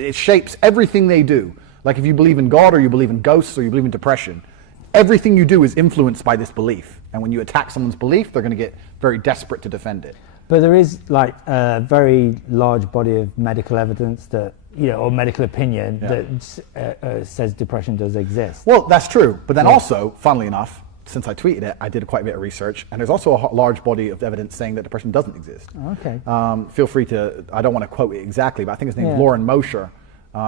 It shapes everything they do. Like if you believe in God or you believe in ghosts or you believe in depression, everything you do is influenced by this belief. And when you attack someone's belief, they're going to get very desperate to defend it. But there is like a very large body of medical evidence that, or medical opinion that says depression does exist. Well, that's true. But then also, funnily enough, since I tweeted it, I did quite a bit of research, and there's also a large body of evidence saying that depression doesn't exist. Okay. Feel free to, I don't want to quote it exactly, but I think his name is Lauren Mosher.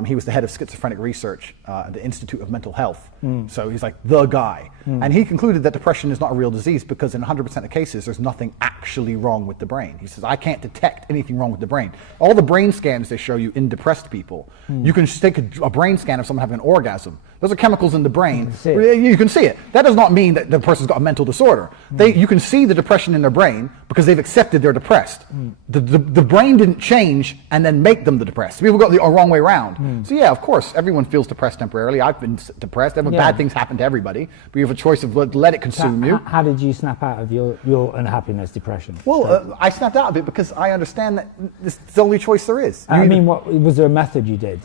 He was the head of schizophrenic research at the Institute of Mental Health. So he's like the guy. And he concluded that depression is not a real disease because in 100% of cases, there's nothing actually wrong with the brain. He says, I can't detect anything wrong with the brain. All the brain scans they show you in depressed people, you can just take a brain scan of someone having an orgasm. Those are chemicals in the brain. You can see it. That does not mean that the person's got a mental disorder. You can see the depression in their brain because they've accepted they're depressed. The brain didn't change and then make them the depressed. People got the wrong way around. So yeah, of course, everyone feels depressed temporarily. I've been depressed. Bad things happen to everybody. But you have a choice of let it consume you. How did you snap out of your unhappiness, depression? Well, I snapped out of it because I understand that this is the only choice there is. I mean, what was there a method you did?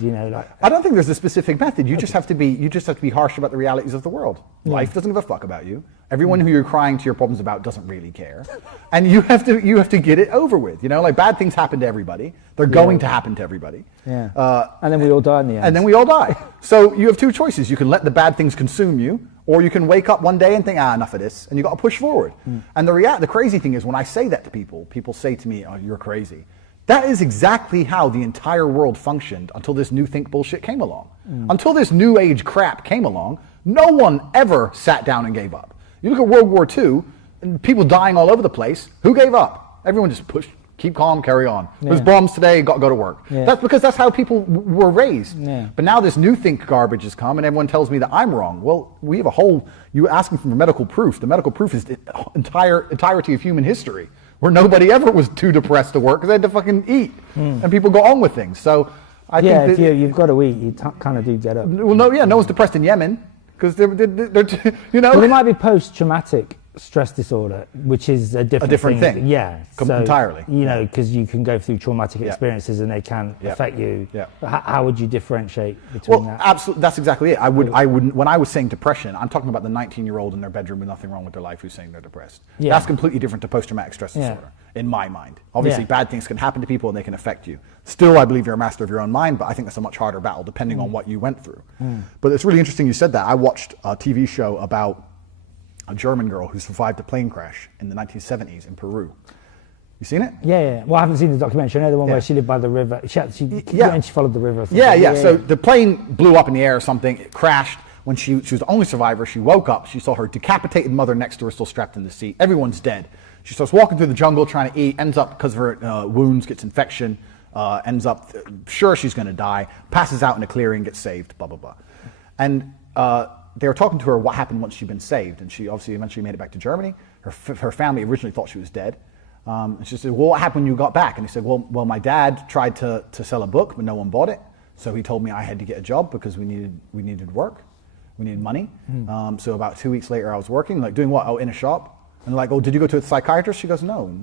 I don't think there's a specific method. You just have to be harsh about the realities of the world. Life doesn't give a fuck about you. Everyone who you're crying to your problems about doesn't really care, and you have to get it over with. Like bad things happen to everybody. They're going to happen to everybody. And then we all die in the end. And then we all die. So you have two choices. You can let the bad things consume you, or you can wake up one day and think, enough of this, and you got to push forward. And the crazy thing is, when I say that to people say to me, "Oh, you're crazy." That is exactly how the entire world functioned until this new think bullshit came along. Until this new age crap came along, no one ever sat down and gave up. You look at World War II, and people dying all over the place. Who gave up? Everyone just pushed, keep calm, carry on. There's bombs today, got to go to work. That's because that's how people were raised. But now this new think garbage has come, and everyone tells me that I'm wrong. Well, we have you asking for medical proof. The medical proof is the entirety of human history, where nobody ever was too depressed to work because they had to fucking eat, and people go on with things. So I think if you've got to eat, you kind of do get up. Well, no one's depressed in Yemen because they're Well, it might be post-traumatic stress disorder, which is a different thing. Yeah, entirely. Because you can go through traumatic experiences and they can affect you. How would you differentiate between that? Absolutely, that's exactly it. I wouldn't. When I was saying depression, I'm talking about the 19-year-old in their bedroom with nothing wrong with their life who's saying they're depressed. That's completely different to post-traumatic stress disorder, in my mind. Obviously, bad things can happen to people and they can affect you. Still, I believe you're a master of your own mind, but I think that's a much harder battle depending on what you went through. But it's really interesting you said that. I watched a TV show about a German girl who survived a plane crash in the 1970s in Peru. You seen it? Yeah. Well, I haven't seen the documentary. I know the one where she lived by the river. She followed the river. So the plane blew up in the air or something. It crashed. When she was the only survivor, she woke up. She saw her decapitated mother next to her, still strapped in the seat. Everyone's dead. She starts walking through the jungle trying to eat. Ends up, because of her wounds, gets infection. Ends up sure she's going to die. Passes out in a clearing. Gets saved. Blah blah blah. And they were talking to her what happened once she'd been saved, and she obviously eventually made it back to Germany. Her family originally thought she was dead. And she said, well, what happened when you got back? And he said, well, my dad tried to sell a book, but no one bought it. So he told me I had to get a job because we needed work. We needed money. So about 2 weeks later, I was working, like doing what? Oh, in a shop. And like, oh, did you go to a psychiatrist? She goes, no.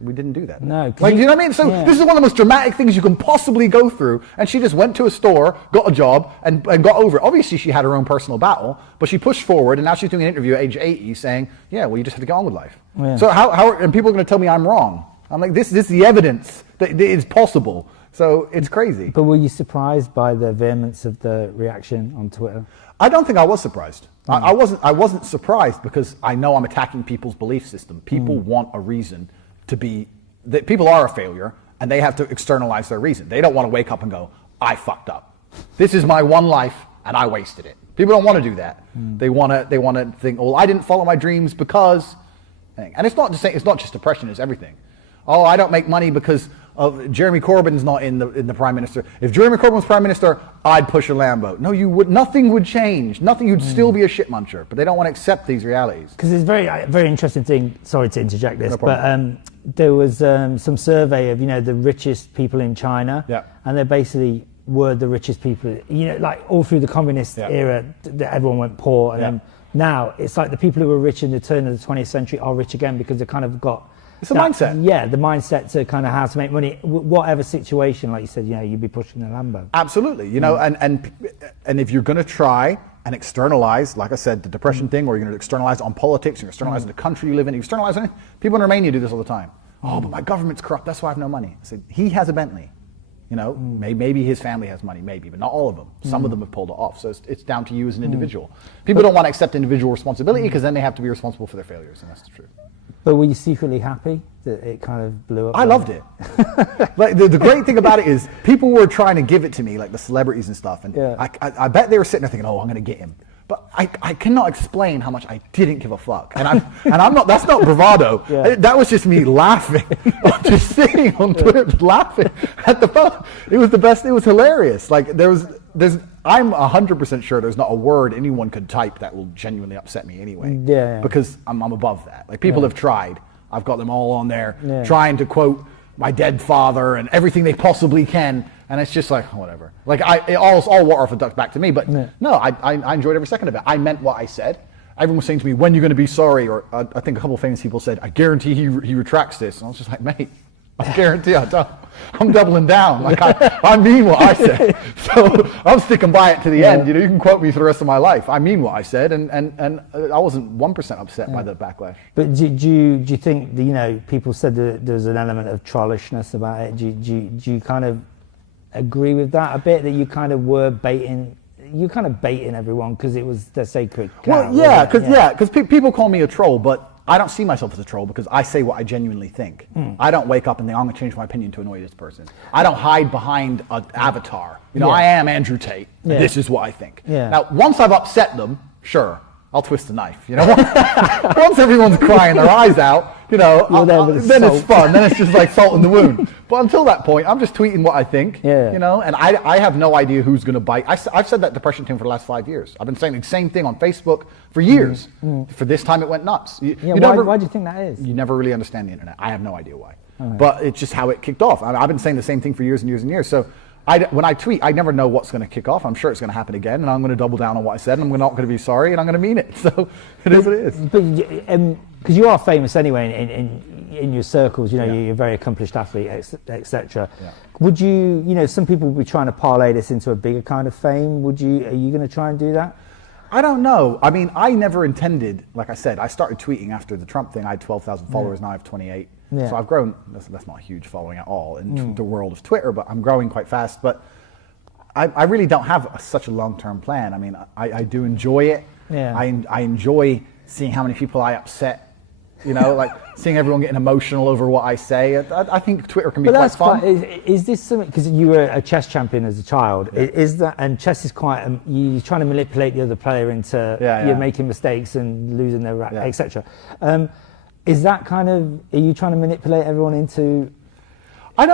We didn't do that. No. Like, you know what I mean? So this is one of the most dramatic things you can possibly go through. And she just went to a store, got a job, and got over it. Obviously, she had her own personal battle, but she pushed forward, and now she's doing an interview at age 80 saying, yeah, well, you just have to get on with life. So and people are going to tell me I'm wrong. I'm like, this is the evidence that it's possible. So it's crazy. But were you surprised by the vehemence of the reaction on Twitter? I don't think I was surprised. I wasn't surprised because I know I'm attacking people's belief system. People want a reason to be, that people are a failure and they have to externalize their reason. They don't want to wake up and go, I fucked up. This is my one life and I wasted it. People don't want to do that. They want to think, well, I didn't follow my dreams because, and it's not just depression, it's everything. Oh, I don't make money because of Jeremy Corbyn's not in the prime minister. If Jeremy Corbyn was prime minister, I'd push a Lambo. No, you would. Nothing would change. Nothing. You'd still be a shit muncher. But they don't want to accept these realities. Because it's very interesting thing. Sorry to interject this, but there was some survey of the richest people in China, and they basically were the richest people. Like all through the communist era, everyone went poor, and then now it's like the people who were rich in the turn of the 20th century are rich again because they kind of got It's a mindset. Yeah, the mindset to kind of how to make money, whatever situation, like you said, you'd be pushing a Lambo. Absolutely, and if you're going to try and externalize, like I said, the depression thing, or you're going to externalize on politics, you're externalizing the country you live in, you externalize anything. People in Romania do this all the time. Oh, but my government's corrupt, that's why I have no money. I said, he has a Bentley. Maybe his family has money, maybe, but not all of them. Some of them have pulled it off. So it's down to you as an individual. People don't want to accept individual responsibility because then they have to be responsible for their failures, and that's the truth. But were you secretly happy that it kind of blew up? I loved it. Like the great thing about it is people were trying to give it to me, like the celebrities and stuff, and I bet they were sitting there thinking, oh, I'm going to get him. But I cannot explain how much I didn't give a fuck, and I'm not. That's not bravado. Yeah. That was just me laughing, just sitting on Twitter, laughing at the phone. It was the best. It was hilarious. Like I'm 100% sure there's not a word anyone could type that will genuinely upset me anyway. Yeah. Because I'm above that. Like people have tried. I've got them all on there trying to quote my dead father and everything they possibly can. And it's just like, whatever. Like, all water off the duck back to me. But no, I enjoyed every second of it. I meant what I said. Everyone was saying to me, when are you going to be sorry? Or I think a couple of famous people said, I guarantee he retracts this. And I was just like, mate, I guarantee I don't. I'm doubling down. Like, I mean what I said. So I'm sticking by it to the end. You can quote me for the rest of my life. I mean what I said. And I wasn't 1% upset by the backlash. But do you think, people said that there's an element of trollishness about it. Do you kind of agree with that a bit, that you kind of were baiting everyone because it was the sacred cow? Well, because people call me a troll, but I don't see myself as a troll because I say what I genuinely think. I don't wake up and think I'm going to change my opinion to annoy this person. I don't hide behind an avatar. I am Andrew Tate. This is what I think. Now, once I've upset them, sure, I'll twist the knife. Once everyone's crying their eyes out, then it's fun. Then it's just like salt in the wound. But until that point, I'm just tweeting what I think. And I have no idea who's going to bite. I've said that depression thing for the last 5 years. I've been saying the same thing on Facebook for years. For this time, it went nuts. Why do you think that is? You never really understand the internet. I have no idea why. But it's just how it kicked off. I've been saying the same thing for years and years and years. So when I tweet, I never know what's going to kick off. I'm sure it's going to happen again, and I'm going to double down on what I said, and I'm not going to be sorry, and I'm going to mean it. So it is what it is. Because you are famous anyway in your circles, you're a very accomplished athlete, etc. Would you, some people would be trying to parlay this into a bigger kind of fame. Are you going to try and do that? I don't know. I mean, I never intended, like I said, I started tweeting after the Trump thing. I had 12,000 followers, now I have 28. So I've grown, that's not a huge following at all in the world of Twitter, but I'm growing quite fast. But I really don't have such a long-term plan. I mean, I do enjoy it. I enjoy seeing how many people I upset, like seeing everyone getting emotional over what I say. I think Twitter can be quite fun. Is this something, because you were a chess champion as a child, is that, and chess is quite, you're trying to manipulate the other player into you're making mistakes and losing their racket, etc. Is that kind of, are you trying to manipulate everyone into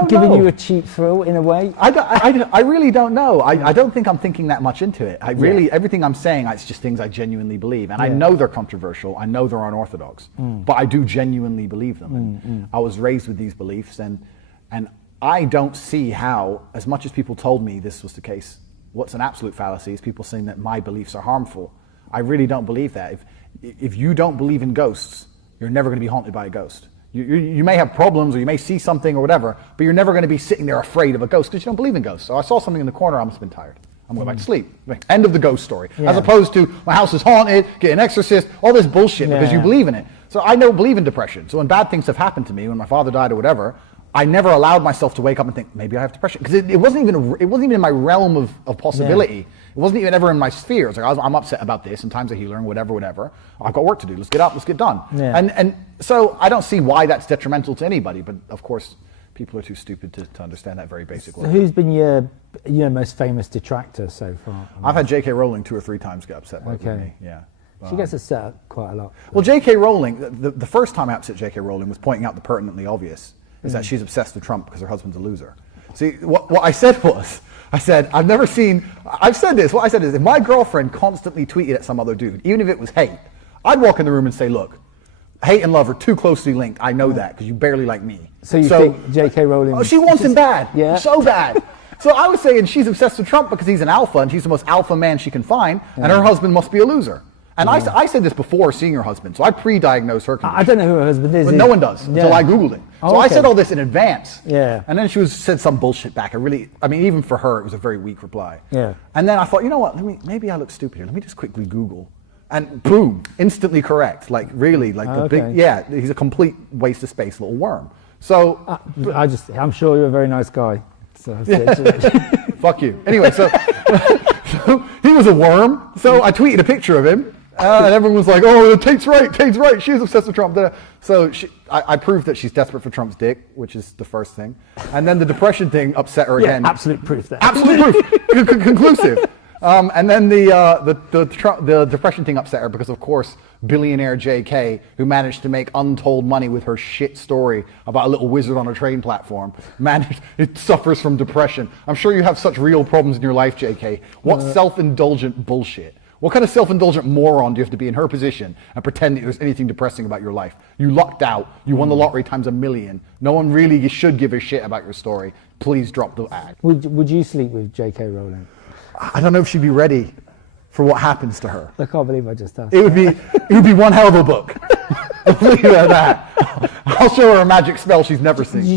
giving you a cheap thrill in a way? I really don't know. I don't think I'm thinking that much into it. Everything I'm saying, it's just things I genuinely believe. And I know they're controversial. I know they're unorthodox. But I do genuinely believe them. And I was raised with these beliefs. And I don't see how, as much as people told me this was the case, what's an absolute fallacy is people saying that my beliefs are harmful. I really don't believe that. If you don't believe in ghosts, you're never going to be haunted by a ghost. You may have problems or you may see something or whatever, but you're never going to be sitting there afraid of a ghost because you don't believe in ghosts. So I saw something in the corner, I must have been tired. I'm going back to sleep. End of the ghost story. As opposed to my house is haunted, get an exorcist, all this bullshit because you believe in it. So I don't believe in depression. So when bad things have happened to me, when my father died or whatever, I never allowed myself to wake up and think, maybe I have depression. Because it wasn't even in my realm of possibility. It wasn't even ever in my sphere. It's like, I'm upset about this, and time's a healer, and whatever. I've got work to do. Let's get up, let's get done. And so I don't see why that's detrimental to anybody, but of course, people are too stupid to understand that very basic So who's been your most famous detractor so far? I've had J.K. Rowling 2 or 3 times get upset by me. She gets upset quite a lot. Well, J.K. Rowling, the first time I upset J.K. Rowling was pointing out the pertinently obvious, is that she's obsessed with Trump because her husband's a loser. See, what I said was, I've said this, what I said is, if my girlfriend constantly tweeted at some other dude, even if it was hate, I'd walk in the room and say, look, hate and love are too closely linked. I know that because you barely like me. So you think J.K. Rowling... Oh, she wants him bad. So bad. So I was saying she's obsessed with Trump because he's an alpha and she's the most alpha man she can find, and her husband must be a loser. And I said this before seeing her husband, so I pre-diagnosed her condition. I don't know who her husband is. But no one does until I Googled it. So I said all this in advance. Yeah. And then she said some bullshit back. Even for her, it was a very weak reply. Yeah. And then I thought, you know what? Maybe I look stupid here. Let me just quickly Google. And boom, instantly correct. Like really, like he's a complete waste of space little worm. So I'm sure you're a very nice guy. So fuck you. Anyway, so he was a worm. So I tweeted a picture of him. And everyone was like, "Oh, Tate's right. She's obsessed with Trump." So I proved that she's desperate for Trump's dick, which is the first thing. And then the depression thing upset her again. Absolute proof there. Absolute proof. Conclusive. And then the depression thing upset her because, of course, billionaire JK, who managed to make untold money with her shit story about a little wizard on a train platform, it suffers from depression. I'm sure you have such real problems in your life, JK. What self-indulgent bullshit. What kind of self-indulgent moron do you have to be in her position and pretend that there's anything depressing about your life? You lucked out. You won the lottery times 1,000,000. No one really should give a shit about your story. Please drop the act. Would you sleep with J.K. Rowling? I don't know if she'd be ready for what happens to her. I can't believe I just asked. It would be one hell of a book. I'll leave it at that. I'll show her a magic spell she's never seen.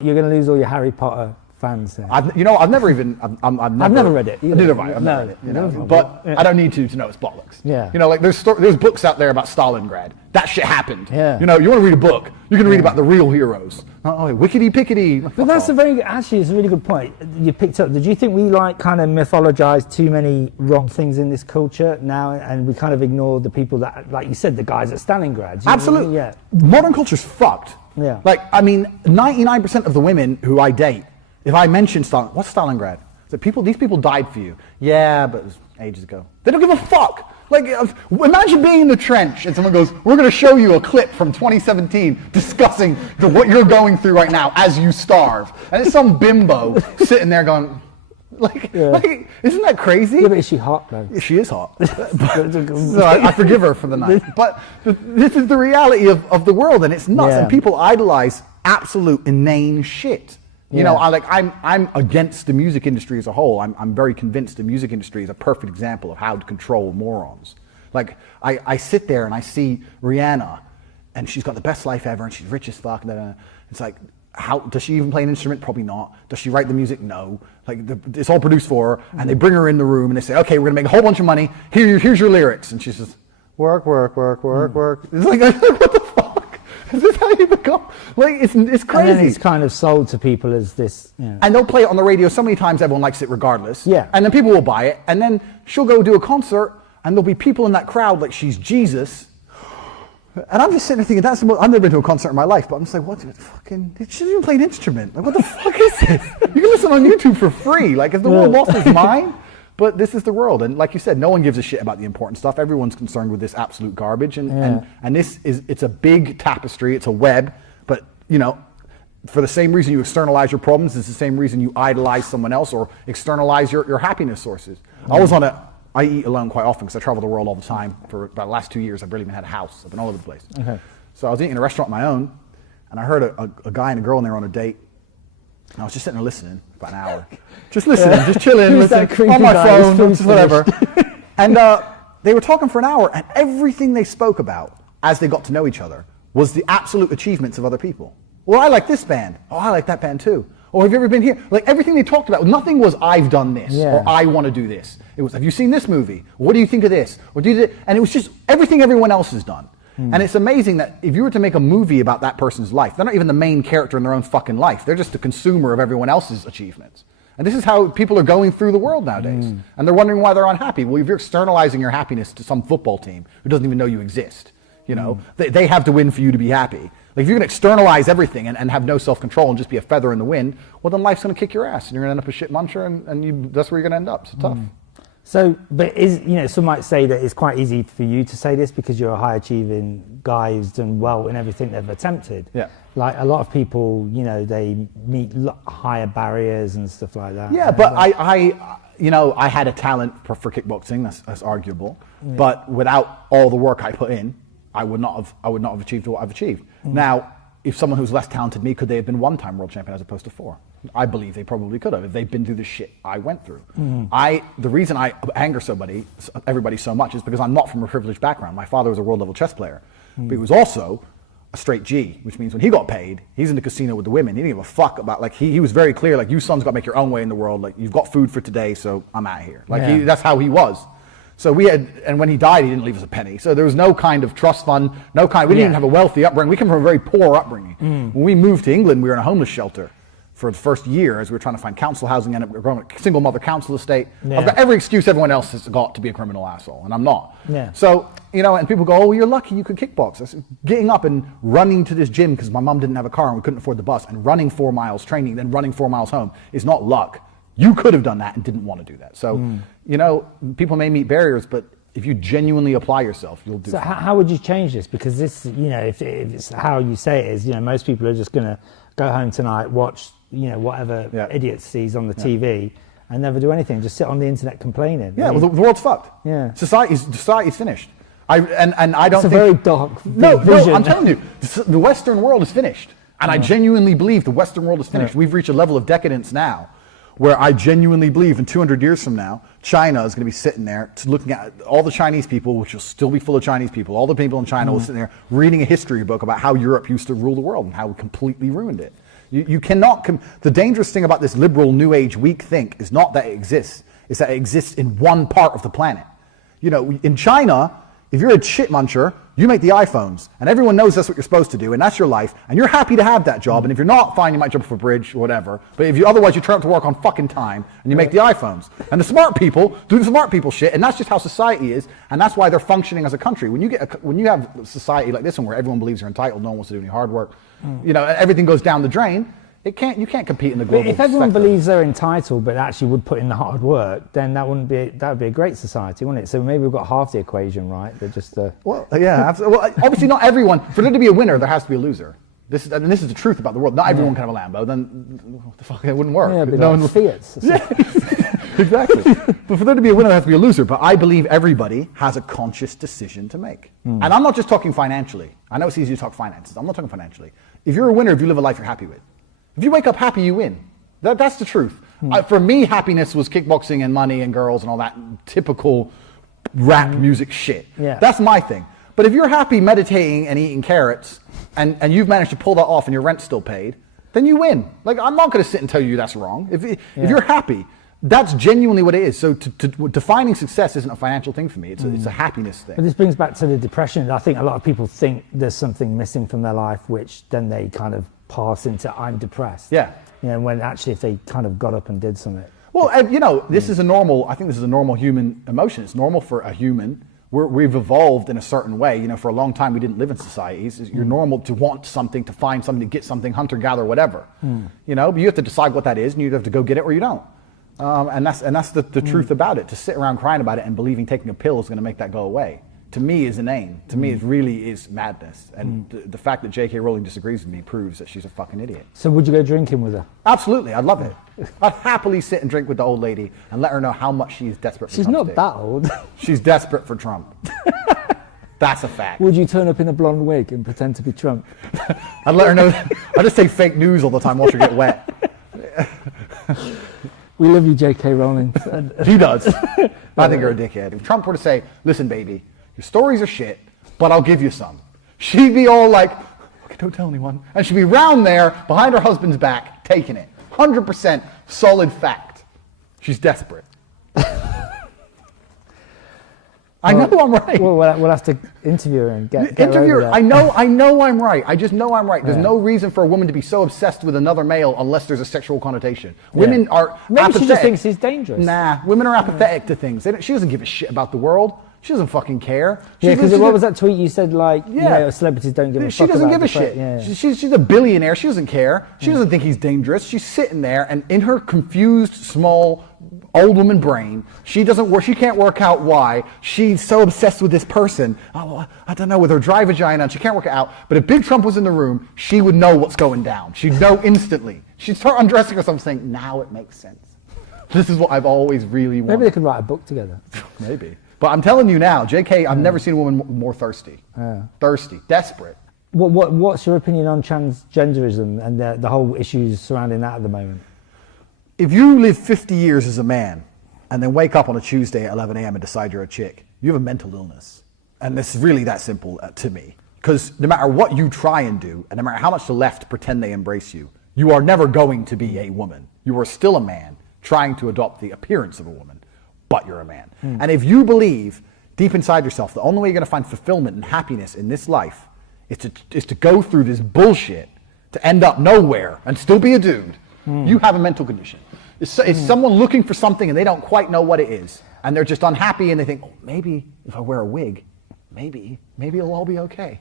You're going to lose all your Harry Potter fans there. I've never read it. Neither have I. I've never read it. But I don't need to know it's bollocks. Yeah. Like there's books out there about Stalingrad. That shit happened. Yeah. You want to read a book, you're going to read about the real heroes. Oh, wickety pickety. But that's it's a really good point you picked up. Did you think we kind of mythologize too many wrong things in this culture now, and we kind of ignore the people that, like you said, the guys at Stalingrad? Absolutely. Yeah. Modern culture's fucked. Yeah. 99% of the women who I date, if I mention what's Stalingrad? These people died for you. Yeah, but it was ages ago. They don't give a fuck. Imagine being in the trench and someone goes, "We're going to show you a clip from 2017 discussing what you're going through right now as you starve." And it's some bimbo sitting there going, isn't that crazy? Yeah, but is she hot though? She is hot. So I forgive her for the night. But this is the reality of the world, and it's nuts. And people idolize absolute inane shit. I'm against the music industry as a whole. I'm very convinced the music industry is a perfect example of how to control morons. I sit there and I see Rihanna, and she's got the best life ever, and she's rich as fuck. It's like, how does she even play an instrument? Probably not. Does she write the music? No. It's all produced for her, and they bring her in the room and they say, "Okay, we're gonna make a whole bunch of money. Here's your lyrics," and she says, "Work, work, work, work, work." It's like, what the fuck? Is this how you become? It's crazy. And then it's kind of sold to people as this. And they'll play it on the radio so many times, everyone likes it regardless. Yeah. And then people will buy it, and then she'll go do a concert, and there'll be people in that crowd like she's Jesus. And I'm just sitting there thinking, I've never been to a concert in my life, but I'm just like, what the fucking, she doesn't even play an instrument. What the fuck is this? You can listen on YouTube for free. If the world lost its mind? But this is the world, and like you said, no one gives a shit about the important stuff. Everyone's concerned with this absolute garbage, and it's a big tapestry. It's a web, but for the same reason you externalize your problems, it's the same reason you idolize someone else or externalize your happiness sources. I eat alone quite often because I travel the world all the time. For about the last 2 years, I've barely even had a house. I've been all over the place. Okay. So I was eating in a restaurant on my own, and I heard a guy and a girl, and they were on a date. And I was just sitting there listening for about an hour. Just listening, just chilling, listening on my phone, just whatever. And they were talking for an hour, and everything they spoke about as they got to know each other was the absolute achievements of other people. Well, I like this band. Oh, I like that band too. Or have you ever been here? Everything they talked about, nothing was I've done this or I want to do this. It was, have you seen this movie? What do you think of this? Or and it was just everything everyone else has done. And it's amazing that if you were to make a movie about that person's life, they're not even the main character in their own fucking life. They're just a consumer of everyone else's achievements. And this is how people are going through the world nowadays. And they're wondering why they're unhappy. Well, if you're externalizing your happiness to some football team who doesn't even know you exist, they have to win for you to be happy. If you're going to externalize everything and have no self-control and just be a feather in the wind, well, then life's going to kick your ass, and you're going to end up a shit muncher, and that's where you're going to end up. It's tough. So, but some might say that it's quite easy for you to say this because you're a high-achieving guy who's done well in everything they've attempted. Yeah. Like a lot of people, they meet higher barriers and stuff like that. Yeah, but I had a talent for kickboxing. That's arguable. Yeah. But without all the work I put in, I would not have achieved what I've achieved. Now, if someone who's less talented than me, could they have been one-time world champion as opposed to 4? I believe they probably could have if they'd been through the shit I went through. The reason I anger everybody so much is because I'm not from a privileged background. My father was a world level chess player, but he was also a straight G, which means when he got paid, he's in the casino with the women. He didn't give a fuck about, like, he was very clear, like, you sons got to make your own way in the world. Like, you've got food for today, so I'm out of here. Like, that's how he was. So and when he died, he didn't leave us a penny. So there was no kind of trust fund, we didn't even have a wealthy upbringing. We come from a very poor upbringing. When we moved to England, we were in a homeless shelter for the first year as we were trying to find council housing, and we were growing a single mother council estate. I've got every excuse everyone else has got to be a criminal asshole, and I'm not. So, and people go, oh, you're lucky you could kickbox. I said, getting up and running to this gym because my mom didn't have a car and we couldn't afford the bus, and running 4 miles training, then running 4 miles home is not luck. You could have done that and didn't want to do that. So, people may meet barriers, but if you genuinely apply yourself, you'll do it. So how would you change this? Because this, if it's how you say it is, most people are just going to go home tonight, watch, whatever idiot sees on the TV and never do anything, just sit on the internet complaining. Yeah, well, the world's fucked. Yeah. Society's finished. I don't it's think... a very dark vision. No, I'm telling you, the Western world is finished. And I genuinely believe the Western world is finished. We've reached a level of decadence now where I genuinely believe in 200 years from now, China is going to be sitting there looking at all the Chinese people, which will still be full of Chinese people. All the people in China will sit there reading a history book about how Europe used to rule the world and how we completely ruined it. You cannot... the dangerous thing about this liberal New Age weak think is not that it exists. It's that it exists in one part of the planet. In China, if you're a shit muncher, you make the iPhones, and everyone knows that's what you're supposed to do, and that's your life, and you're happy to have that job, and if you're not, fine, you might jump off a bridge or whatever, but otherwise you turn up to work on fucking time, and you make the iPhones. And the smart people do the smart people shit, and that's just how society is, and that's why they're functioning as a country. When you have a society like this one where everyone believes they're entitled, no one wants to do any hard work, everything goes down the drain, you can't compete in the global If everyone sector. believes they're entitled but actually would put in the hard work, then that would be a great society, wouldn't it? So maybe we've got half the equation right. They're just well, yeah, absolutely. Well, obviously not everyone. For there to be a winner, there has to be a loser. This is the truth about the world. Not everyone can have a Lambo. Then what the fuck, it wouldn't work. Yeah, no one Fiats. Yeah, exactly. But for there to be a winner, there has to be a loser. But I believe everybody has a conscious decision to make. And I'm not just talking financially. I know it's easy to talk finances. I'm not talking financially. If you're a winner, if you live a life you're happy with. If you wake up happy, you win. That's the truth. For me, happiness was kickboxing and money and girls and all that typical rap music shit. Yeah. That's my thing. But if you're happy meditating and eating carrots and you've managed to pull that off and your rent's still paid, then you win. Like, I'm not going to sit and tell you that's wrong. If you're happy, that's genuinely what it is. So defining success isn't a financial thing for me. It's a happiness thing. But this brings back to the depression. I think a lot of people think there's something missing from their life, which then they kind of pass into I'm depressed. Yeah. When actually if they kind of got up and did something. Well, this is a normal human emotion. It's normal for a human. We've evolved in a certain way. For a long time we didn't live in societies. You're normal to want something, to find something, to get something, hunter-gatherer, whatever. But you have to decide what that is, and you have to go get it or you don't. And that's the truth about it. To sit around crying about it and believing taking a pill is going to make that go away, to me, is inane. To me, it really is madness. And the fact that J.K. Rowling disagrees with me proves that she's a fucking idiot. So would you go drinking with her? Absolutely, I'd love it. I'd happily sit and drink with the old lady and let her know how much she is desperate for Trump. She's not that old. She's desperate for Trump. That's a fact. Would you turn up in a blonde wig and pretend to be Trump? I'd let her know. I just say fake news all the time, watch her get wet. We love you, J.K. Rowling. He does. I think you're a dickhead. If Trump were to say, listen, baby, your stories are shit, but I'll give you some. She'd be all like, okay, don't tell anyone. And she'd be round there, behind her husband's back, taking it. 100% solid fact. She's desperate. I know I'm right. Well, we'll have to interview her and get interview her. I know I'm right. I just know I'm right. There's no reason for a woman to be so obsessed with another male unless there's a sexual connotation. Women are Maybe apathetic. she just thinks he's dangerous. Nah, women are apathetic to things. She doesn't give a shit about the world. She doesn't fucking care. Because what was that tweet you said, like, celebrities don't give a fuck She doesn't about give a shit. Yeah. She's a billionaire. She doesn't care. She doesn't think he's dangerous. She's sitting there, and in her confused, small, old woman brain, she can't work out why she's so obsessed with this person. Oh, I don't know, with her dry vagina, and she can't work it out. But if Big Trump was in the room, she would know what's going down. She'd know instantly. She'd start undressing herself saying, now it makes sense. This is what I've always really wanted. Maybe they could write a book together. Maybe. But I'm telling you now, JK, I've never seen a woman more thirsty. Thirsty, desperate. What's your opinion on transgenderism and the whole issues surrounding that at the moment? if you live 50 years as a man and then wake up on a Tuesday at 11 a.m. and decide you're a chick, you have a mental illness. And it's really that simple to me. Because no matter what you try and do, and no matter how much the left pretend they embrace you, you are never going to be a woman. You are still a man trying to adopt the appearance of a woman, but you're a man. And if you believe deep inside yourself the only way you're going to find fulfillment and happiness in this life is to go through this bullshit to end up nowhere and still be a dude, you have a mental condition. It's someone looking for something and they don't quite know what it is. And they're just unhappy and they think, oh, maybe if I wear a wig, maybe it'll all be okay.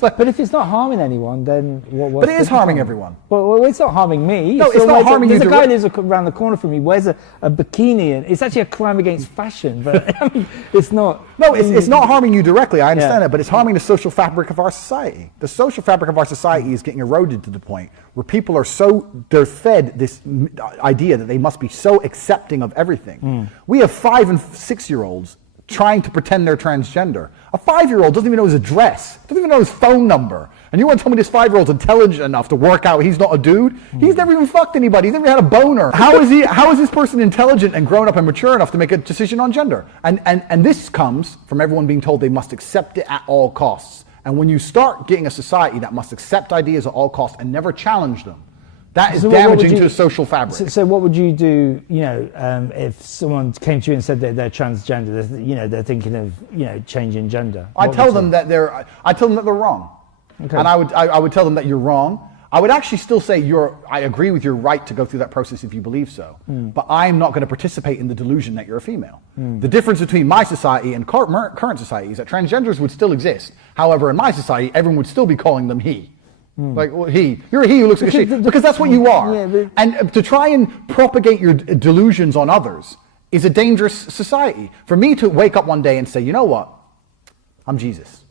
But if it's not harming anyone, then what? But it is harming everyone. Well, it's not harming me. No, it's not harming you. There's a guy who lives around the corner from me, wears a bikini, and it's actually a crime against fashion, but I mean, it's not. No, it's not harming you directly, I understand that, but it's harming the social fabric of our society. The social fabric of our society is getting eroded to the point where people are they're fed this idea that they must be so accepting of everything. We have 5 and 6 year olds trying to pretend they're transgender. A 5-year-old doesn't even know his address, doesn't even know his phone number. And you want to tell me this 5-year-old's intelligent enough to work out he's not a dude? He's never even fucked anybody. He's never had a boner. How is this person intelligent and grown up and mature enough to make a decision on gender? And this comes from everyone being told they must accept it at all costs. And when you start getting a society that must accept ideas at all costs and never challenge them, that is damaging to the social fabric. So what would you do, if someone came to you and said that they're transgender, they're thinking of, changing gender? I tell them that they're wrong. Okay. And I would tell them that you're wrong. I would actually still say I agree with your right to go through that process if you believe so. But I'm not going to participate in the delusion that you're a female. The difference between my society and current society is that transgenders would still exist. However, in my society, everyone would still be calling them he. Like, well, you're a he who looks like a she, because that's what you are. Yeah, and to try and propagate your delusions on others is a dangerous society. For me to wake up one day and say, you know what? I'm Jesus.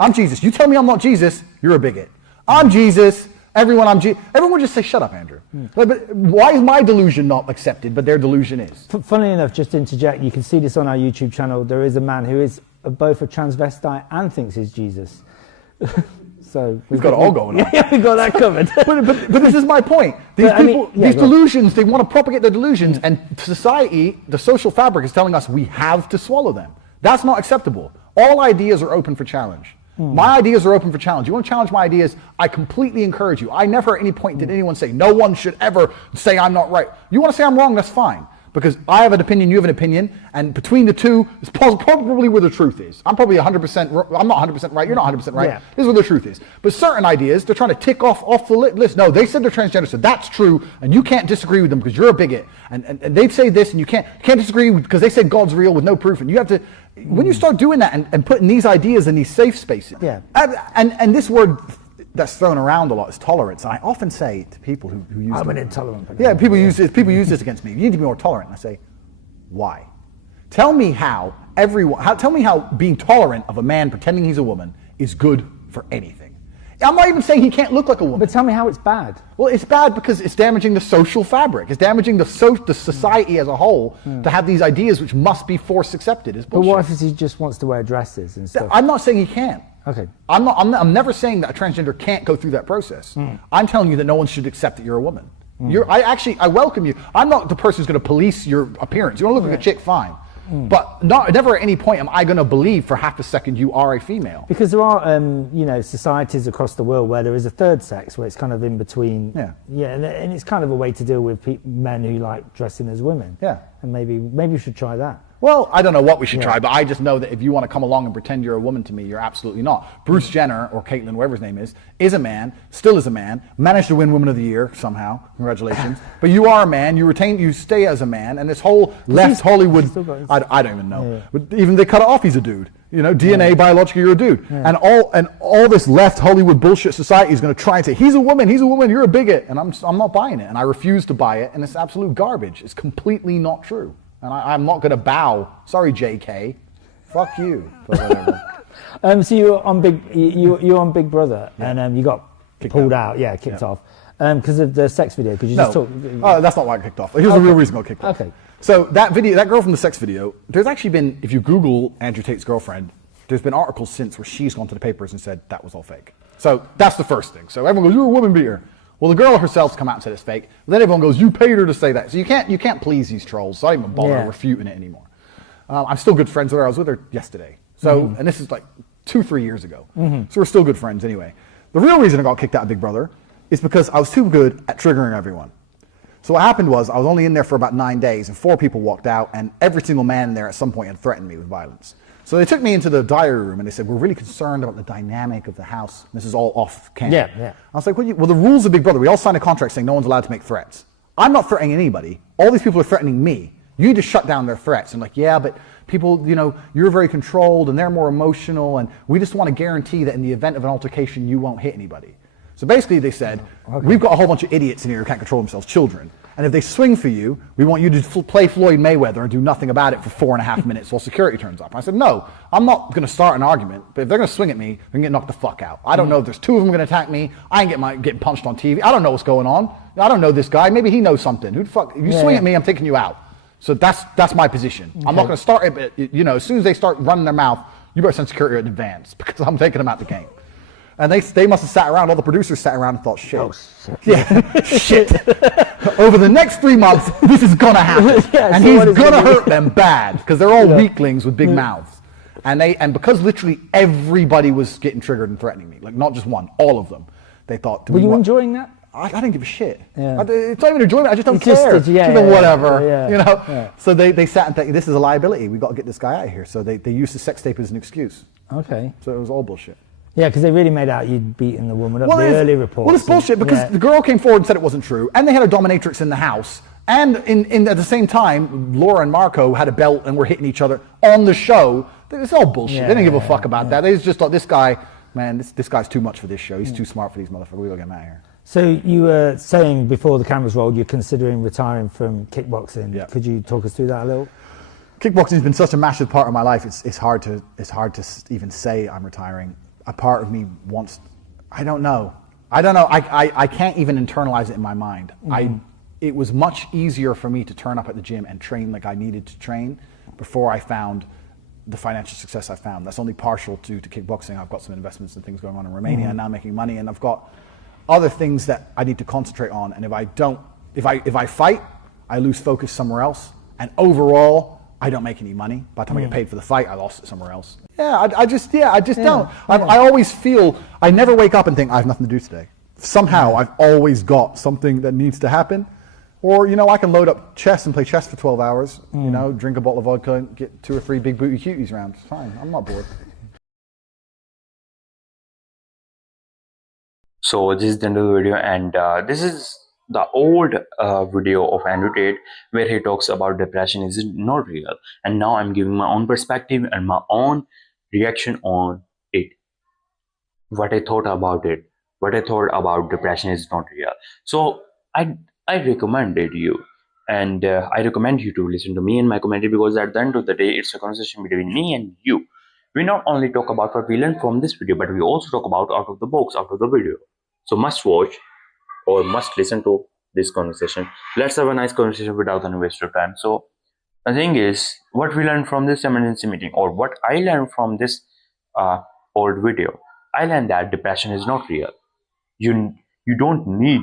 I'm Jesus. You tell me I'm not Jesus, you're a bigot. I'm Jesus. Everyone would just say, shut up, Andrew. But why is my delusion not accepted, but their delusion is? Funnily enough, just to interject, you can see this on our YouTube channel. There is a man who is both a transvestite and thinks he's Jesus. So we've got it all going on. Yeah, we've got that covered. but this is my point. These delusions, they want to propagate their delusions, and society, the social fabric is telling us we have to swallow them. That's not acceptable. All ideas are open for challenge. My ideas are open for challenge. You want to challenge my ideas, I completely encourage you. I never at any point did anyone say, no one should ever say I'm not right. You want to say I'm wrong, that's fine. Because I have an opinion, you have an opinion, and between the two is probably where the truth is. I'm probably 100%, I'm not 100% right, you're not 100% right. Yeah. This is where the truth is. But certain ideas, they're trying to tick off the list. No, they said they're transgender, so that's true, and you can't disagree with them because you're a bigot. And they say this, and you can't disagree because they said God's real with no proof, and you have to, when you start doing that and putting these ideas in these safe spaces, and this word that's thrown around a lot is tolerance. And I often say to people who use I'm an intolerant. Yeah, people use this against me. You need to be more tolerant. And I say, why? Tell me how being tolerant of a man pretending he's a woman is good for anything. I'm not even saying he can't look like a woman. But tell me how it's bad. Well, it's bad because it's damaging the social fabric. It's damaging the society as a whole to have these ideas which must be forced accepted. But what if he just wants to wear dresses and stuff? I'm not saying he can't. Okay. I'm never saying that a transgender can't go through that process. I'm telling you that no one should accept that you're a woman. I welcome you. I'm not the person who's going to police your appearance. You want to look like a chick, fine. But never at any point am I going to believe for half a second you are a female. Because there are, societies across the world where there is a third sex, where it's kind of in between. Yeah, and it's kind of a way to deal with men who like dressing as women. Yeah. And maybe we should try that. Well, I don't know what we should try, but I just know that if you want to come along and pretend you're a woman to me, you're absolutely not. Bruce Jenner, or Caitlyn, whatever his name is a man, still is a man, managed to win Woman of the Year somehow, congratulations. But you are a man, you stay as a man, and this whole left Hollywood, I don't even know. Yeah. But even they cut it off, he's a dude. DNA, biologically, you're a dude. Yeah. And all this left Hollywood bullshit society is going to try and say, he's a woman, you're a bigot. And I'm not buying it, and I refuse to buy it, and it's absolute garbage. It's completely not true. And I'm not going to bow. Sorry, JK. Fuck you. But whatever. So you're on Big Brother, and you got pulled out. Kicked off. Because of the sex video. Could you just talk? Oh, that's not why I got kicked off. Here's the real reason I got kicked off. Okay. So that girl from the sex video, there's actually been, if you Google Andrew Tate's girlfriend, there's been articles since where she's gone to the papers and said that was all fake. So that's the first thing. So everyone goes, you're a woman beater. Well, the girl herself's come out and said it's fake. But then everyone goes, you paid her to say that. So you can't please these trolls. So I don't even bother refuting it anymore. I'm still good friends with her. I was with her yesterday. So, and this is like 2-3 years ago. So we're still good friends anyway. The real reason I got kicked out of Big Brother is because I was too good at triggering everyone. So what happened was I was only in there for about 9 days and 4 people walked out and every single man there at some point had threatened me with violence. So they took me into the diary room and they said, we're really concerned about the dynamic of the house. This is all off camera. Yeah. I was like, well, the rules of Big Brother, we all signed a contract saying no one's allowed to make threats. I'm not threatening anybody. All these people are threatening me. You need to shut down their threats. I'm like, yeah, but people, you're very controlled and they're more emotional and we just want to guarantee that in the event of an altercation, you won't hit anybody. So basically they said, we've got a whole bunch of idiots in here who can't control themselves, children. And if they swing for you, we want you to play Floyd Mayweather and do nothing about it for 4.5 minutes while security turns up. And I said, no, I'm not going to start an argument, but if they're going to swing at me, they're going to get knocked the fuck out. I don't know if there's 2 of them going to attack me. I ain't getting punched on TV. I don't know what's going on. I don't know this guy. Maybe he knows something. Who the fuck? If you swing at me, I'm taking you out. So that's my position. Okay. I'm not going to start it, but as soon as they start running their mouth, you better send security in advance because I'm taking them out the game. And they must have sat around, all the producers sat around and thought, shit. Oh, shit. Yeah, shit. Over the next 3 months, this is going to happen. And he's going to hurt them bad because they're all weaklings with big mouths. And because literally everybody was getting triggered and threatening me, like not just one, all of them, they thought. Were you enjoying that? I didn't give a shit. Yeah. It's not even enjoyment. I just don't care. Whatever. So they sat and thought, this is a liability. We've got to get this guy out of here. So they used the sex tape as an excuse. Okay. So it was all bullshit. Yeah, because they really made out you'd beaten the woman up, the early reports. Well, it's bullshit because the girl came forward and said it wasn't true, and they had a dominatrix in the house, and at the same time, Laura and Marco had a belt and were hitting each other on the show. It's all bullshit. They didn't give a fuck about that. They just thought, this guy, man, this guy's too much for this show. He's too smart for these motherfuckers. We gotta get him out of here. So you were saying before the cameras rolled, you're considering retiring from kickboxing. Yeah. Could you talk us through that a little? Kickboxing has been such a massive part of my life. It's hard to even say I'm retiring. A part of me wants, I don't know. I can't even internalize it in my mind. It was much easier for me to turn up at the gym and train like I needed to train before I found the financial success I found. That's only partial to kickboxing. I've got some investments and things going on in Romania and now making money, and I've got other things that I need to concentrate on. And if I fight, I lose focus somewhere else. And overall, I don't make any money. By the time I get paid for the fight, I lost it somewhere else. I just don't. I always feel, I never wake up and think I have nothing to do today. Somehow I've always got something that needs to happen. Or, I can load up chess and play chess for 12 hours, drink a bottle of vodka and get 2 or 3 big booty cuties around. It's fine. I'm not bored. So this is the end of the video, and this is the old video of Andrew Tate where he talks about depression is not real, and now I'm giving my own perspective and my own reaction on it, what I thought about it, what I thought about depression is not real. So I recommended you, and I recommend you to listen to me and my commentary, because at the end of the day it's a conversation between me and you. We not only talk about what we learned from this video, but we also talk about out of the box, out of the video. So must watch or must listen to this conversation. Let's have a nice conversation without any waste of time. So the thing is, what we learned from this emergency meeting, or what I learned from this old video, I learned that depression is not real. You don't need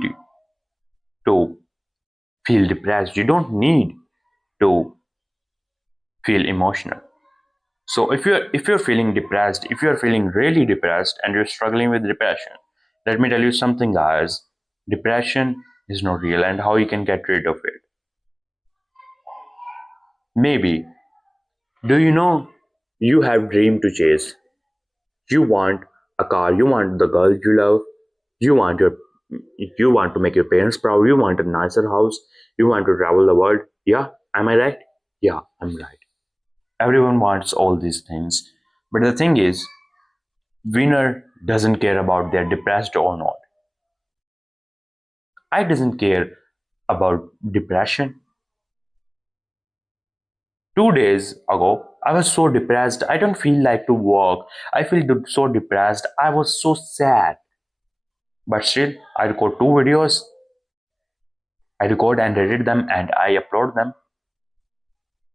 to feel depressed. You don't need to feel emotional. So if you're feeling depressed, if you're feeling really depressed and you're struggling with depression, let me tell you something, guys. Depression is not real, and how you can get rid of it. Maybe, do you know you have dream to chase? You want a car, you want the girl you love, you want to make your parents proud, you want a nicer house, you want to travel the world. Yeah, am I right? Yeah, I'm right. Everyone wants all these things, but the thing is, winner doesn't care about they're depressed or not. I doesn't care about depression. 2 days ago, I was so depressed. I don't feel like to work. I feel so depressed. I was so sad. But still, I record 2 videos. I record and edit them and I upload them.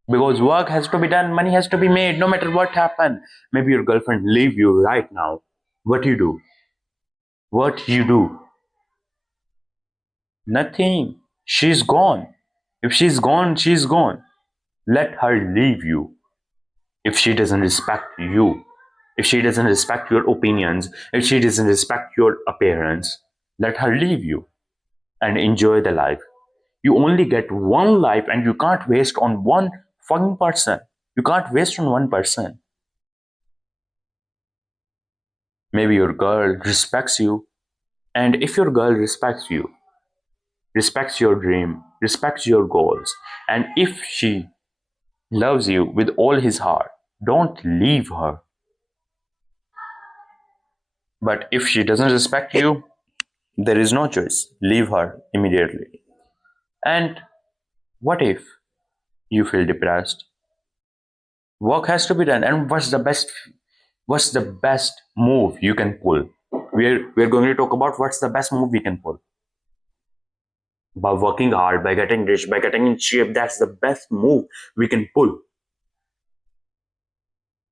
Because work has to be done, money has to be made, no matter what happens. Maybe your girlfriend leave you right now. What you do? What you do? Nothing. She's gone. If she's gone, she's gone. Let her leave you. If she doesn't respect you, if she doesn't respect your opinions, if she doesn't respect your appearance, let her leave you and enjoy the life. You only get one life and you can't waste on one fucking person. You can't waste on one person. Maybe your girl respects you, and if your girl respects you, respects your dream, respects your goals, and if she loves you with all his heart, don't leave her. But if she doesn't respect you, there is no choice. Leave her immediately. And what if you feel depressed? Work has to be done. And what's the best move you can pull? We're going to talk about what's the best move we can pull. By working hard, by getting rich, by getting in shape, that's the best move we can pull.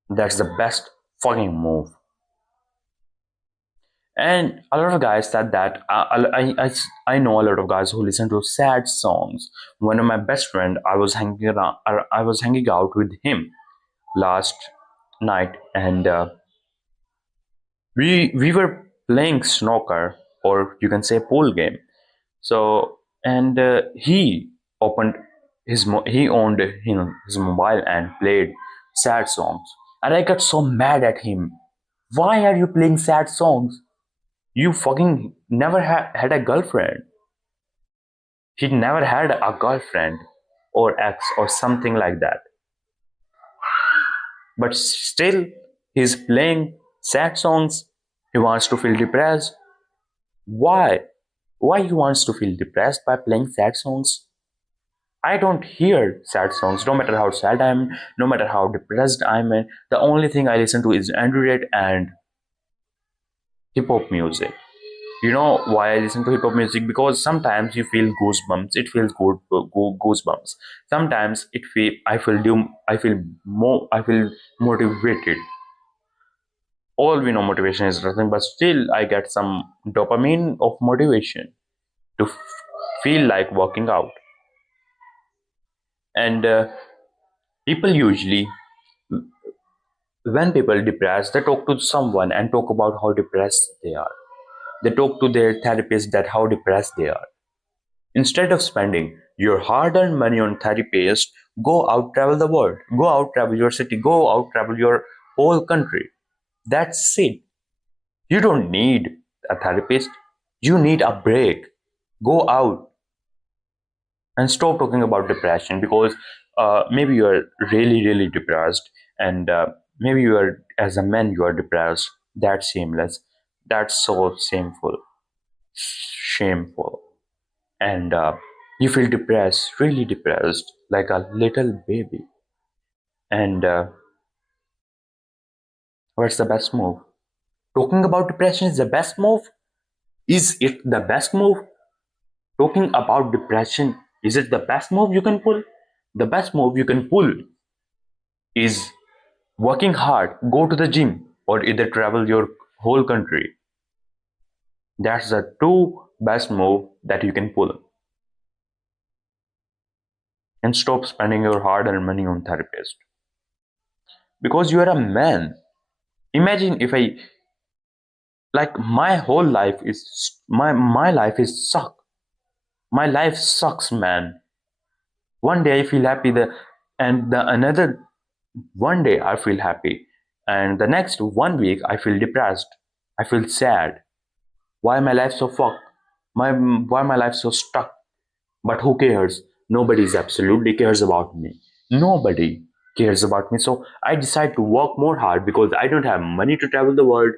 That's the best fucking move. And a lot of guys said that I know a lot of guys who listen to sad songs. One of my best friend, I was hanging out with him last night, and we were playing snooker, or you can say pool game. So and he opened he owned his mobile and played sad songs, and I got so mad at him. Why are you playing sad songs? You fucking never had a girlfriend. He never had a girlfriend or ex or something like that. But still, he's playing sad songs. He wants to feel depressed. Why? Why he wants to feel depressed by playing sad songs? I don't hear sad songs, no matter how sad I am, no matter how depressed I am. The only thing I listen to is Andrew Tate and hip hop music. You know why I listen to hip hop music? Because sometimes you feel goosebumps. It feels good, goosebumps. Sometimes I feel more. I feel motivated. All we know, motivation is nothing, but still, I get some dopamine of motivation to feel like working out. And people usually, when people depressed, they talk to someone and talk about how depressed they are. They talk to their therapist that how depressed they are. Instead of spending your hard-earned money on therapist, go out, travel the world. Go out, travel your city. Go out, travel your whole country. That's it. You don't need a therapist. You need a break. Go out and stop talking about depression, because maybe you are really, really depressed, and maybe you are, as a man, you are depressed. That's shameless. That's so shameful. Shameful. And you feel depressed, really depressed, like a little baby. And what's the best move? Talking about depression is the best move? Is it the best move? Talking about depression, is it the best move you can pull? The best move you can pull is working hard, go to the gym, or either travel your whole country. That's the two best move that you can pull. And stop spending your hard-earned money on therapist. Because you are a man. Imagine if I, like, my whole life is my life is suck. My life sucks, man. One day I feel happy, and the another one day I feel happy, and the next 1 week I feel depressed. I feel sad. Why my life so fucked? Why my life so stuck? But who cares? Nobody absolutely cares about me. Nobody cares about me. So I decide to work more hard, because I don't have money to travel the world,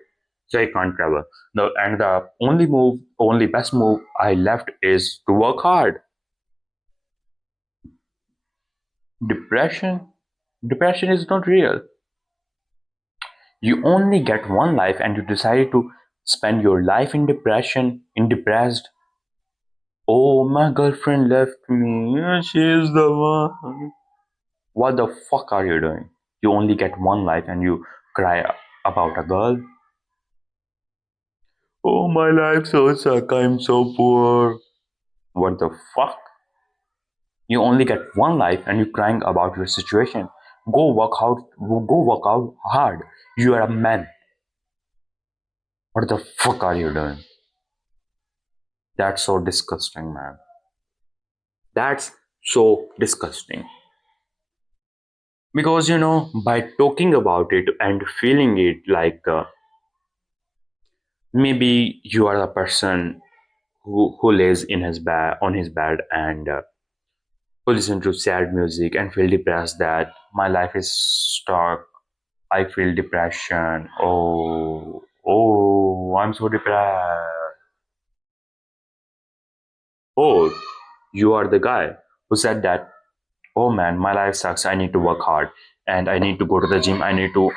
so I can't travel. No, and the only best move I left is to work hard. Depression? Depression is not real. You only get one life, and you decided to spend your life in depression, in depressed. Oh, my girlfriend left me. She's the one. What the fuck are you doing? You only get one life and you cry about a girl? Oh, my life so suck. I'm so poor. What the fuck? You only get one life and you're crying about your situation. Go work out hard. You are a man. What the fuck are you doing? That's so disgusting, man. That's so disgusting. Because, by talking about it and feeling it, like maybe you are the person who lays in his bed on his bed and who listen to sad music and feel depressed that my life is stuck. I feel depression. Oh, I'm so depressed. Oh, you are the guy who said that, oh man, my life sucks. I need to work hard and I need to go to the gym. I need to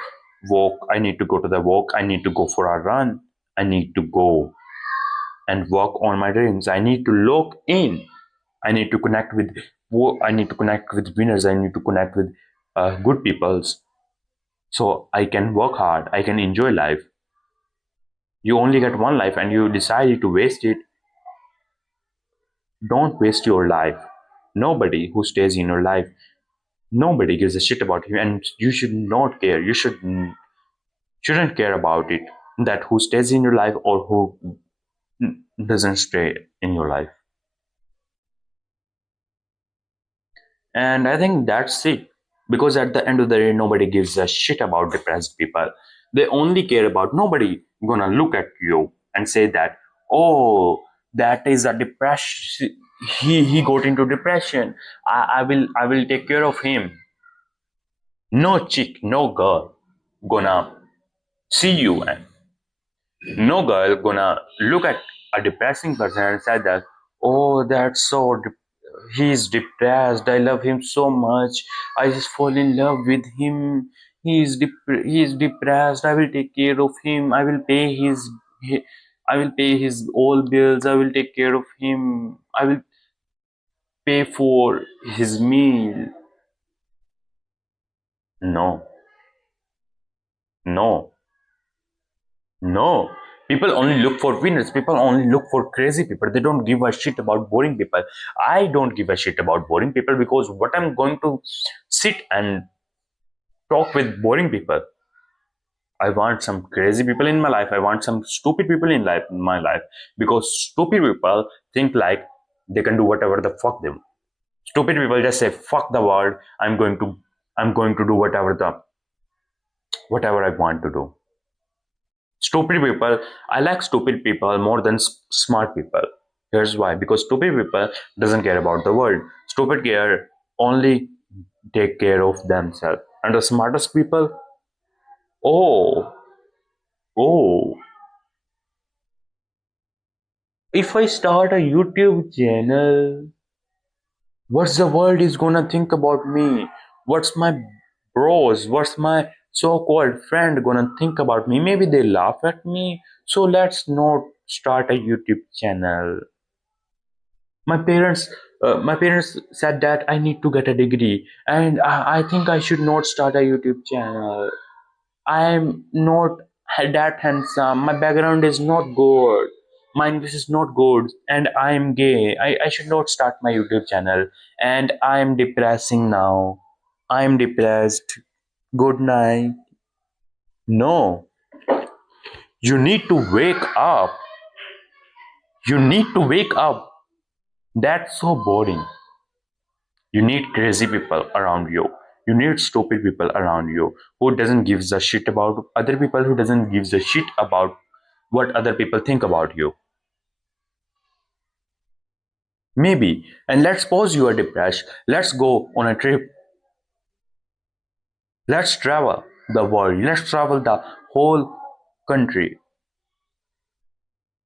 walk. I need to go to the walk. I need to go for a run. I need to go and work on my dreams. I need to look in. I need to connect with. I need to connect with winners. I need to connect with good peoples. So I can work hard. I can enjoy life. You only get one life, and you decide to waste it. Don't waste your life. Nobody who stays in your life, nobody gives a shit about you, and you should not care. You shouldn't care about it. That who stays in your life or who doesn't stay in your life. And I think that's it. Because at the end of the day, nobody gives a shit about depressed people. They only care about nobody gonna look at you and say that, oh, that is a depression. He got into depression. I will take care of him. No chick, no girl gonna see you, and no girl gonna look at a depressing person and say that, oh, that's so he's depressed, I love him so much, I just fall in love with him, he's depressed, I will take care of him, I will pay his all bills, I will take care of him, I will pay for his meal. No, no, no. People only look for winners. People only look for crazy people. They don't give a shit about boring people. I don't give a shit about boring people, because what I'm going to sit and talk with boring people. I want some crazy people in my life. I want some stupid people in my life, because stupid people think like they can do whatever the fuck them. Stupid people just say fuck the world. I'm going to do whatever I want to do. Stupid people, I like stupid people more than smart people. Here's why. Because stupid people doesn't care about the world. Stupid care only take care of themselves. And the smartest people, oh, oh. If I start a YouTube channel, what's the world is gonna think about me? What's my what's my so-called friend gonna think about me? Maybe they laugh at me. So let's not start a YouTube channel. My parents said that I need to get a degree, and I think I should not start a YouTube channel. I'm not that handsome. My background is not good. My English is not good, and I'm gay. I should not start my YouTube channel. And I'm depressing now. I'm depressed. Good night. No, you need to wake up. You need to wake up. That's so boring. You need crazy people around you. You need stupid people around you who doesn't give a shit about other people, who doesn't give a shit about what other people think about you. Maybe. And let's suppose you are depressed. Let's go on a trip. Let's travel the world. Let's travel the whole country.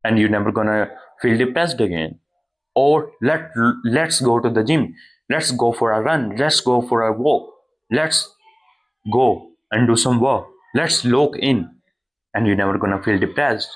And you're never gonna feel depressed again. Or let's go to the gym. Let's go for a run. Let's go for a walk. Let's go and do some work. Let's look in, and you're never gonna feel depressed.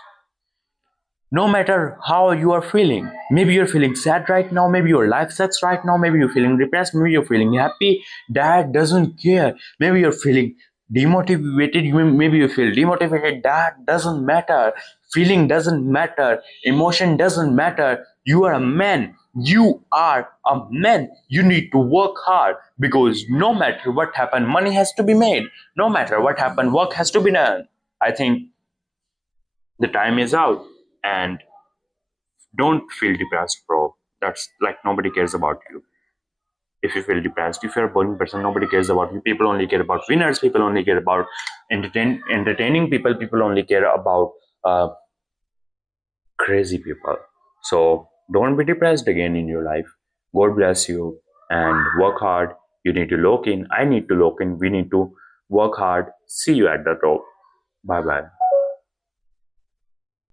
No matter how you are feeling, maybe you're feeling sad right now, maybe your life sucks right now, maybe you're feeling depressed, maybe you're feeling happy. Dad doesn't care. Maybe you're feeling demotivated, maybe you feel demotivated. That doesn't matter. Feeling doesn't matter. Emotion doesn't matter. You are a man. You are a man. You need to work hard, because no matter what happen, money has to be made. No matter what happen, work has to be done. I think the time is out, and don't feel depressed, bro. That's like nobody cares about you. If you feel depressed, if you're a boring person, nobody cares about you. People only care about winners. People only care about entertaining people. People only care about uh, crazy people. So don't be depressed again in your life. God bless you, and work hard. You need to lock in. I need to lock in. We need to work hard. See you at the top. Bye bye.